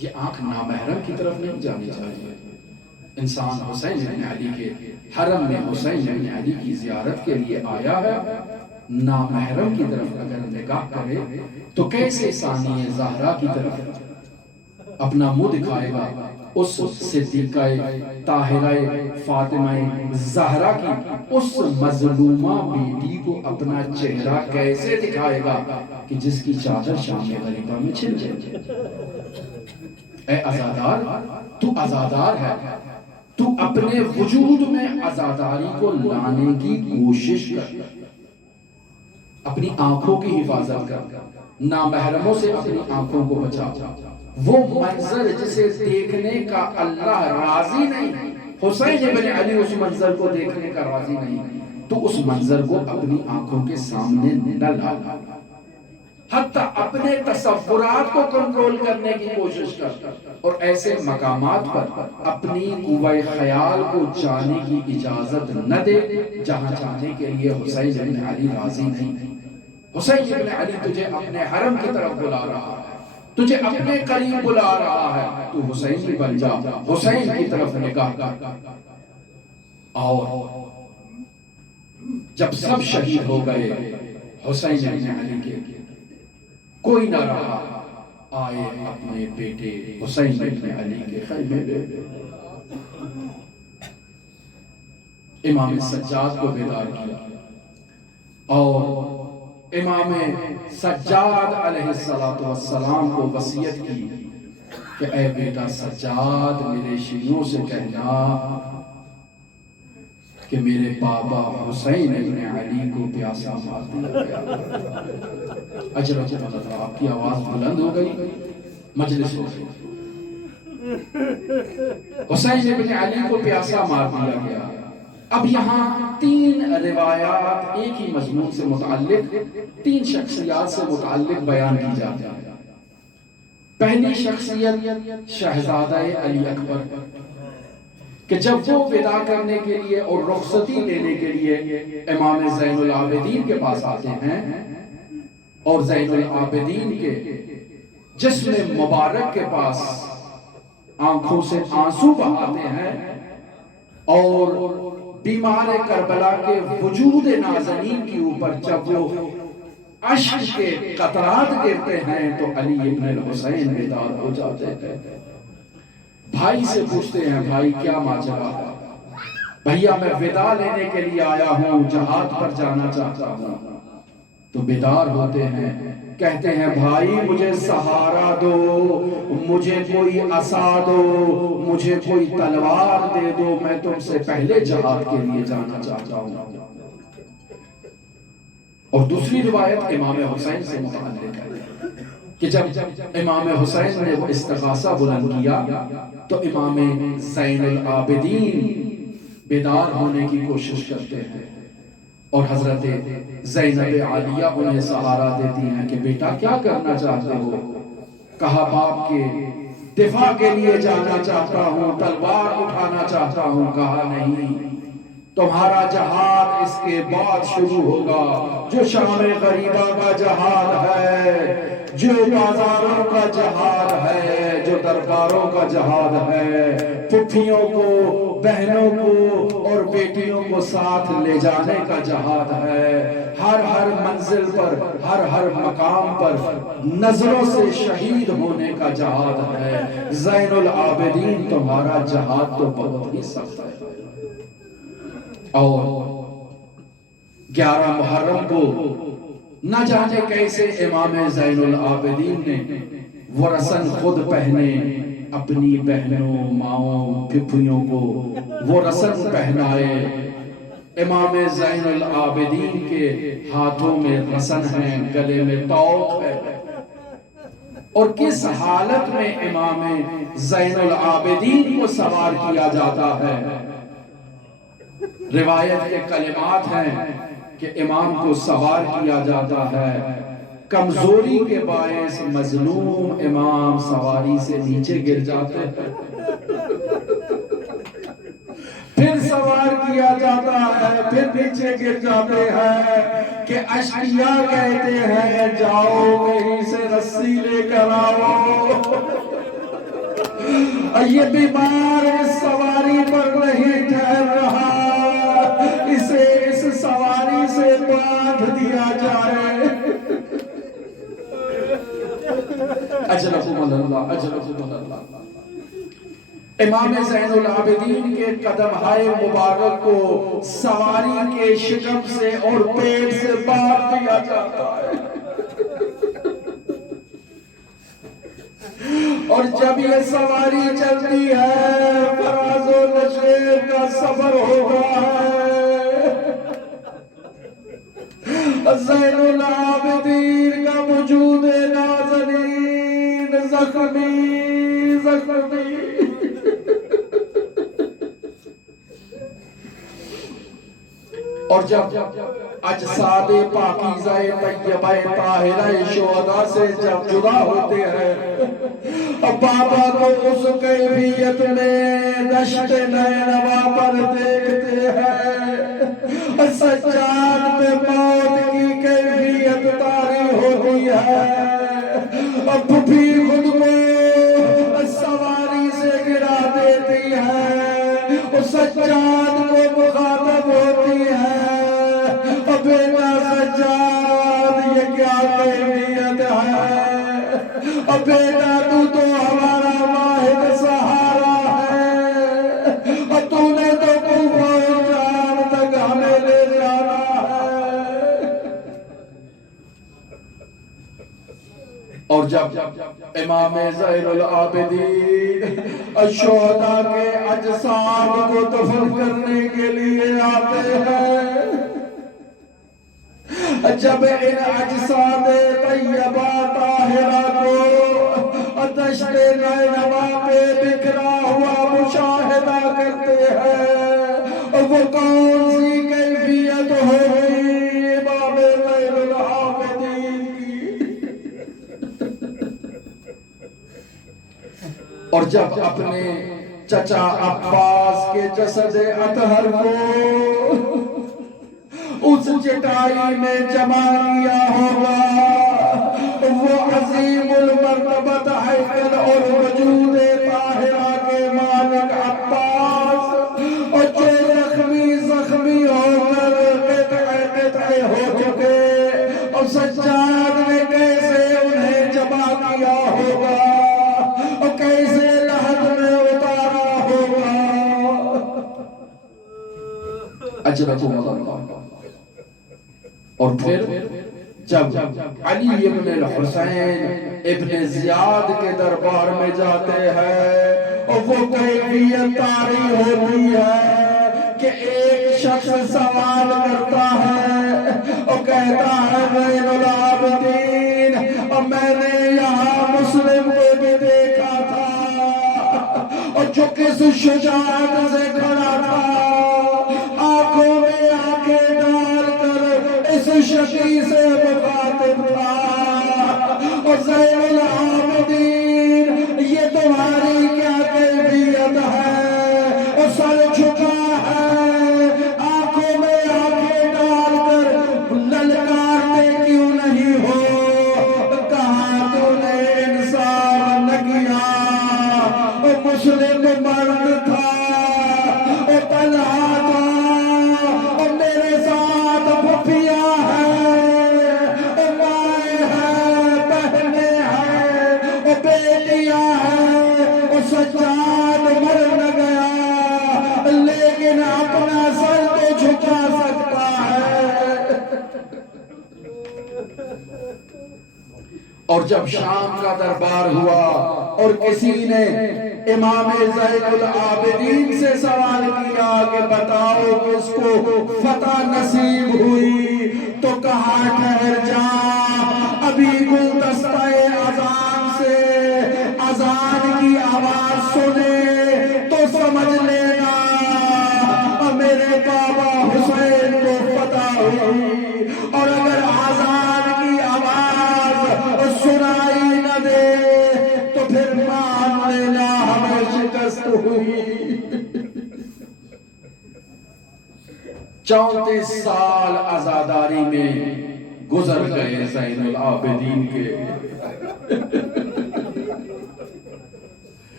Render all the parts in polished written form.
یہ آنکھ نامحرم کی طرف نہیں جانی چاہیے. انسان حسین بن علی کے حرم میں حسین بن علی کی زیارت کے لیے آیا ہے، نامحرم کی طرف اگر نگاہ کرے تو کیسے ثانی زہرا کی طرف اپنا منہ دکھائے گا؟ اس صدیقہ طاہرہ فاطمہ زہرا کی اس مظلومہ بیٹی کو اپنا چہرہ کیسے دکھائے گا کہ جس کی چادر شام غریبہ میں چھن جائے؟ اے عزادار، تو عزادار ہے، تو اپنے وجود میں عزاداری کو لانے کی کوشش کر، اپنی آنکھوں کی حفاظت کر، نامحرموں سے اپنی آنکھوں کو بچا. وہ منظر جسے دیکھنے کا اللہ راضی نہیں، حسین بن علی اس منظر کو دیکھنے کا راضی نہیں، تو اس منظر کو اپنی آنکھوں کے سامنے نہ لا، حتیٰ اپنے تصورات کو کنٹرول کرنے کی کوشش کر، اور ایسے مقامات پر اپنی قوہ خیال کو جانے کی اجازت نہ دے جہاں جانے کے لیے حسین بن علی راضی نہیں. حسین بن علی تجھے اپنے حرم کی طرف بلا رہا ہے، تجھے اپنے قریب بلا رہا ہے، تو حسین بھی بن جا، حسین کی طرف نگاہ کر. اور جب سب شہید ہو گئے حسین بن علی کے، کوئی نہ رہا، آئے اپنے بیٹے حسین بن علی کے خیمے میں. امام سجاد کو بیدار کیا، اور امام سجاد علیہ السلام کو وصیت کی کہ اے بیٹا سجاد، میرے شیعوں سے کہنا کہ میرے بابا حسین بن علی کو پیاسا مار دیا گیا. اجر اللہ، آپ کی آواز بلند ہو گئی، مجلس ہو گئی. حسین بن علی کو پیاسا مار دیا گیا. اب یہاں 3 روایات ایک ہی مضمون سے متعلق، 3 شخصیات سے متعلق بیان کی جاتی ہیں. پہلی شخصیت شہزادہ علی اکبر، کہ جب وہ ودا کرنے کے لیے اور رخصتی لینے کے لیے امام زین العابدین کے پاس آتے ہیں، اور زین العابدین کے جسم مبارک کے پاس آنکھوں سے آنسو بہاتے ہیں، اور بیمار کربلا کے وجود نازنین کے اوپر جب وہ اشک کے قطرات گرتے ہیں تو علی ابن الحسین بیدار ہو جاتے ہیں. بھائی سے پوچھتے ہیں، بھائی کیا ماجرا ہے؟ بھیا میں ودا لینے کے لیے آیا ہوں، جہاد پر جانا چاہتا ہوں. تو بیدار ہوتے ہیں، کہتے ہیں بھائی مجھے سہارا دو، مجھے کوئی عصا دو، مجھے کوئی تلوار دے دو، میں تم سے پہلے جہاد کے لیے جانا چاہتا ہوں. اور دوسری روایت امام حسین سے متعلق ہے کہ جب امام حسین نے وہ استغاثہ بلند کیا تو امام زین العابدین بیدار ہونے کی کوشش کرتے ہیں، اور حضرت زینب عالیہ انہیں سہارا دیتی ہیں کہ بیٹا کیا کرنا چاہتے ہو؟ کہا باپ کے دفاع کے لیے جانا چاہتا ہوں، تلوار اٹھانا چاہتا ہوں. کہا نہیں، تمہارا جہاد اس کے بعد شروع ہوگا، جو شام غریبہ کا جہاد ہے، جو بازاروں کا جہاد ہے، جو درباروں کا جہاد ہے، پھپھیوں کو، بہنوں کو اور بیٹیوں کو ساتھ لے جانے کا جہاد ہے. ہر منزل پر، ہر مقام پر نظروں سے شہید ہونے کا جہاد ہے. زین العابدین تمہارا جہاد تو بہت ہی سخت ہے. اور 11 محرم کو نہ جانے کیسے امام زین العابدین نے وہ رسن خود پہنے، اپنی بہنوں، ماؤں، پھپھیوں کو وہ رسن پہنائے. امام زین العابدین کے ہاتھوں میں رسن ہیں، گلے میں طوق ہے. اور کس حالت میں امام زین العابدین کو سوار کیا جاتا ہے؟ روایت کے کلمات ہیں کہ امام کو سوار کیا جاتا ہے، کمزوری کے باعث مظلوم امام سواری سے نیچے گر جاتے ہیں. پھر سوار کیا جاتا ہے، پھر نیچے گر جاتے ہیں کہ اشقیاء کہتے ہیں جاؤ کہیں سے رسی لے کر آؤ، یہ بیمار اس سواری پر نہیں ٹھہر رہا، اسے اس سواری سے باندھ دیا جائے۔ اجلکم اللہ، اجلکم اللہ۔ امام زین العابدین کے قدمہائے مبارک کو سواری کے شکم سے اور پیٹ سے باندھ دیا جاتا ہے، اور جب یہ سواری چلتی ہے فراز و نشیب کا سفر ہو رہا ہے، زین العابدین کا وجود نازنین زخمی زخمی، اور جب اجساد پاکیزہ طیبہ طاہرہ شہداء سے جب جدا ہوتے ہیں، بابا کو اس کیفیت میں دشت نینوا پر دیکھتے ہیں، سجاد پہ موت کی کیفیت طاری ہوتی ہے، پھپھی خود کو سواری سے گرا دیتی ہے، سجاد کو مخاطب ہوتی ہے، بیٹا سجاد یہ کیا کیفیت ہے، بیٹا تو ہمارا واحد سہارا ہے، تو نے تو کوفہ جان تک ہمیں لے جانا ہے۔ اور جب امام زین العابدین شہداء کے اجساد کو دفن کرنے کے لیے آتے ہیں، جب ان اجساد طیبہ طاہرہ کو دشت نینوا پہ بکھرا ہوا مشاہدہ کرتے ہیں، وہ کون سی کیفیت ہوگی امام زین العابدین کی۔ اور جب اپنے چچا عباس کے جسد اطہر کو اس چٹائی میں جمع کیا ہوگا، وہ عظیم المرتبت حیکل اور وجود طاہرہ کے مالک عباس، اور جو زخمی ہو کر قطعے ہو چکے، اور سجاد نے کیسے انہیں جمع کیا ہوگا اور کیسے لحد میں اتارا ہوگا۔ اجرکم اللہ۔ اور پھر جب علی ابن الحسین ابن زیاد کے دربار میں جاتے ہیں، اور وہ کیفیت طاری ہوتی ہے کہ ایک شخص سوال کرتا ہے اور کہتا ہے زین العابدین، اور میں نے یہاں مسلم کو بھی دیکھا تھا، اور جو کس شجاعت سے کھڑا تھا، آنکھوں میں آنکھیں ڈال کر اس شقی سے مخاطب تھا، اور زین العابدین یہ تمہاری کیا کیفیت ہے، اور سر جھکا ہے، آنکھوں میں آنکھیں ڈال کر للکارتے کیوں نہیں ہو، کہاں تو نے انصاف نہ کیا، مسلم مرد تھا، طلحہ تھا، اور میرے ساتھ پھپھیاں ہیں، مائیں ہیں، بہنیں ہیں، اور بیٹیاں ہیں، اور سجاد مر نہ گیا لیکن اپنا سر تو جھکا سکتا ہے۔ اور جب شام کا دربار ہوا اور کسی نے امام زین العابدین سے سوال کیا کہ بتاؤ کس کو فتح نصیب ہوئی، تو کہا ٹھہر جا، ابھی گلدستہ اذان سے اذان کی آواز سنے تو سمجھ لینا میرے بابا حسین کو فتح ہوئی، اور اگر اذان کی آواز سنائی نہ دے تو پھر مان لینا ہمیں شکست ہوئی۔ 34 سال عزاداری میں گزر گئے زین العابدین کے.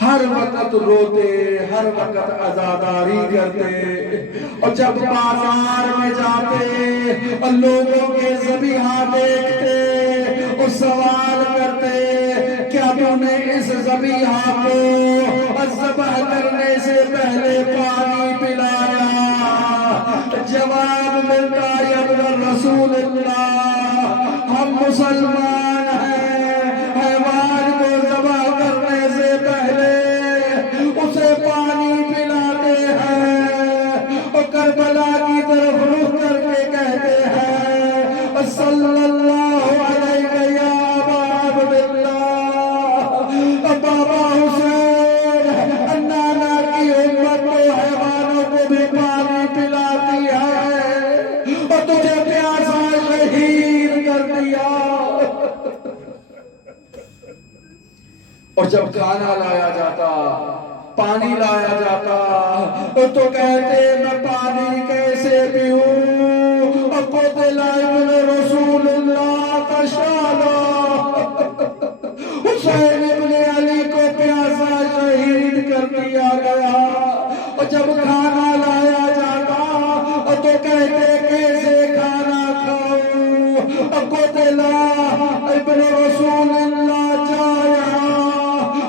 ہر وقت روتے، ہر وقت عزاداری کرتے، اور جب بازار میں جاتے اور لوگوں کے ذبیحہ دیکھتے اور سوال کرتے کیا تم نے اس ذبیحہ کو ذبح کرنے سے پہلے پانی پلایا؟ جواب ملتا یا رسول اللہ ہم مسلمان ہیں، حیوان کو ذبح کرنے سے پہلے اسے پانی پلاتے ہیں اور کربلا کی طرف رخ کر کے کہتے ہیں صلی اللہ علیہ یا ابا عبداللہ، بابا حسین نانا کی امت کو حیوانوں کو بھی پانی پلاتی ہے اور تجھے پیاسا شہید کر دیا. اور جب کھانا لایا جاتا، پانی لایا جاتا تو کہتے میں پانی کیسے پیوں؟ قتل ابن رسول اللہ تشالا، حسین ابن علی کو پیاسا شہید کر دیا گیا. اور جب کھانا لایا جاتا تو کہتے کیسے کھانا کھاؤں؟ قتل ابن رسول اللہ جایا،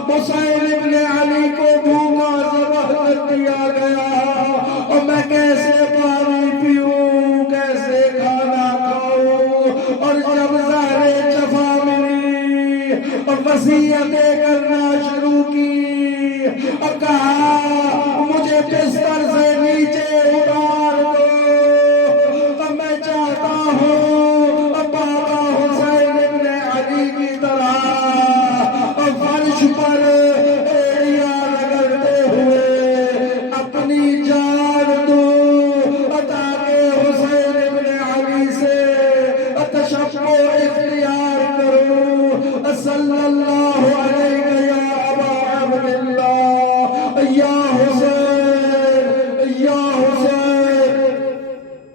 حسین ابن علی کو بھوکا ذبح کر دیا گیا اور میں کیسے پانی پیوں، کیسے کھانا کھاؤں؟ اور جب زہر جفا ملی اور وصیتیں کرنا شروع کی اور کہا مجھے بستر سے نیچے اتار دو، میں چاہتا ہوں بابا حسین ابن علی کی طرح فرش پر ایڑیاں رگڑتے ہوئے اپنی جان